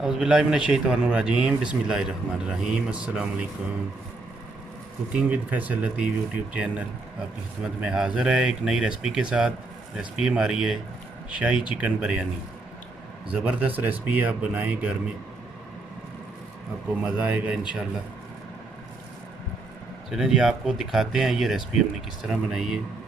औज़ुबिल्लाहिमिनश्शैतानिर्रजीम बिस्मिल्लाहिर्रहमानिर्रहीम। अस्सलाम वालेकुम। Cooking with Faisal Latif YouTube channel आपकी खिदमत में हाज़िर है एक नई रेसिपी के साथ। रेसिपी हमारी है शाही चिकन बिरयानी। ज़बरदस्त रेसिपी है, आप बनाएं घर में, आपको मज़ा आएगा इंशाल्लाह। चलें जी, आपको दिखाते हैं ये रेसिपी हमने किस तरह बनाई है।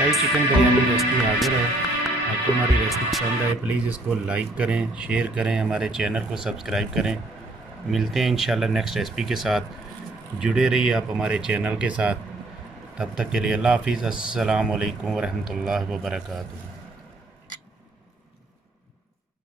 शाही चिकन बिरयानी रेसिपी हाज़िर है। आपको हमारी रेसिपी पसंद आए प्लीज़ इसको लाइक करें, शेयर करें, हमारे चैनल को सब्सक्राइब करें। मिलते हैं इंशाल्लाह नेक्स्ट रेसिपी के साथ। जुड़े रहिए आप हमारे चैनल के साथ। तब तक के लिए अल्लाह हाफ़िज़। अस्सलाम वालेकुम व रहमतुल्लाहि व बरकातुहू।